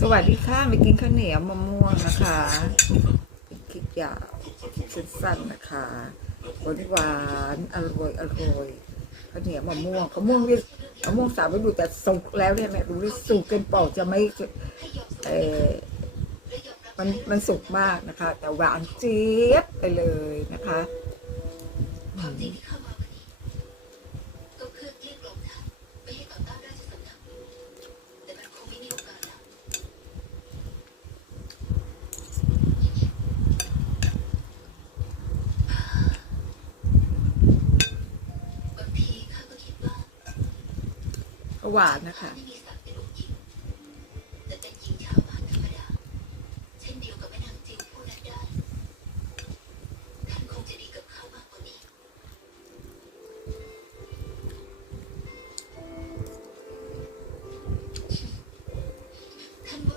สวัสดีค่ะมากินข้าวเหนียวมะม่วงนะคะเป็นคลิปยาวสั้นๆนะคะหวานหวานอร่อยอร่อยข้าวเหนียวมะม่วงมะม่วงนี่มะม่วงสามฤดูแต่สุกแล้วเนี่ยแม่ดูดิสุกเกินปอกจะไม่เออมันมันสุกมากนะคะ แต่หวานเจี๊ยบไปเลยนะคะ ความจริงที่เข้ามาวันนี้ก็เพื่อเรียกร้องท่านไม่ให้ต่อต้านราชสำนักแต่มันคงไม่มีโอกาสแล้วบางทีข้าก็คิดว่า ก็หวานนะคะ ไม่มีศักดิ์เป็นองค์หญิงแต่เป็นหญิงชาวบ้านธรรมดา เช่นเดียวกับแม่นางจิวผู้นั้นได้ท่านค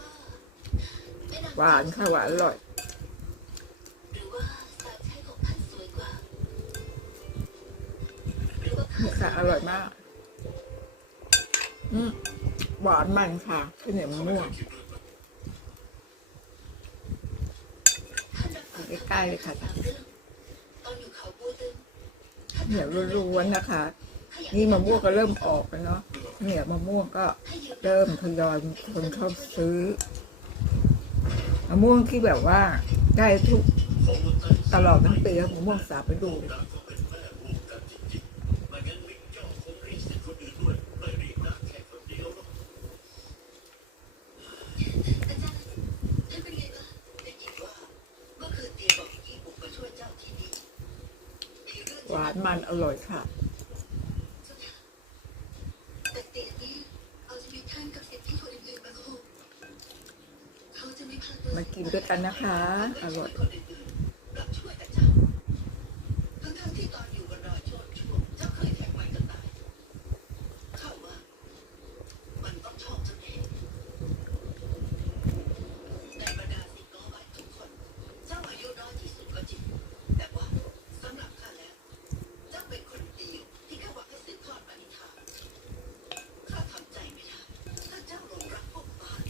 ะหวานค่ะหวานอร่อยค่ะอร่อยมาก อืมหวานมันค่ะข้าวเหนียวมะม่วงใกล้ๆเลยค่ะเหนียวล้วนๆนะคะ นี่มะม่วงก็เริ่มออกแล้วเนาะเหนียวมะม่วงก็เริ่มทยอยคนเข้าซื้อมะม่วงที่แบบว่าได้ทุกตลอดทั้งปีมะม่วงสาบไปดู อาจารย์ท่านเป็นไงบ้างได้ยินว่าเมื่อคืนเตียบอกให้หญิงบุกมาช่วยเจ้าที่นี่มีเรื่อง หวานมันอร่อยค่ะแต่เตียนี่เอาชีวิตท่านกับสิทธิคนอื่นๆมาคู่เขาจะไม่พลาดเลยมากินด้วยกันนะคะ อร่อย คนอื่นๆรับช่วยแต่เจ้าทั้งๆที่ตอนอยู่บนดอยโชนช่วงเจ้าเคยแทงไม้กันตายเข้าว่ามันต้องชอบเจ้าแน่ในบรรดาสิงห์น้อยทุกคน เจ้าอายุน้อยที่สุดก็จริง แต่ว่าสำหรับข้าแล้ว เจ้าเป็นคนเดียวที่ข้าหวังให้สืบทอดปณิธานข้าทำใจไม่ได้ถ้าเจ้าหลงรักพวกบ้าน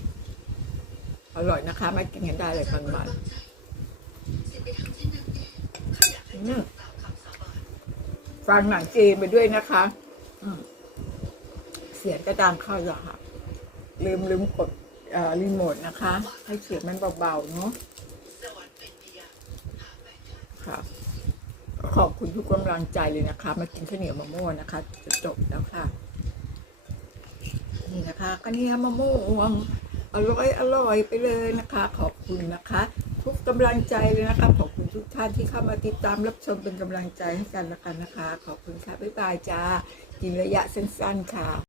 อร่อยนะคะ มากินกันได้เลยมันมันสิไปทำเช่ายากให้อืเจ้ามตามคำสาบานฟังหนังจีนไปด้วยนะคะเสียงก็ดังเข้าอย่าค่ะ ลืมลืมกดรีโมทนะคะ ให้เสียงมันเบาๆ เนาะค่ะขอบคุณทุกกำลังใจเลยนะคะ มากินข้าวเหนียวมะม่วงนะคะ จะจบแล้วค่ะ นี่นะคะข้าวเหนียวมะม่วง อร่อยอร่อยไปเลยนะคะ ขอบคุณนะคะ ทุกกำลังใจเลยนะคะ ขอบคุณทุกท่านที่เข้ามาติดตามรับชมเป็นกำลังใจให้กันละกันนะคะ ขอบคุณค่ะบ๊ายบายจ้ากินระยะสั้นๆค่ะ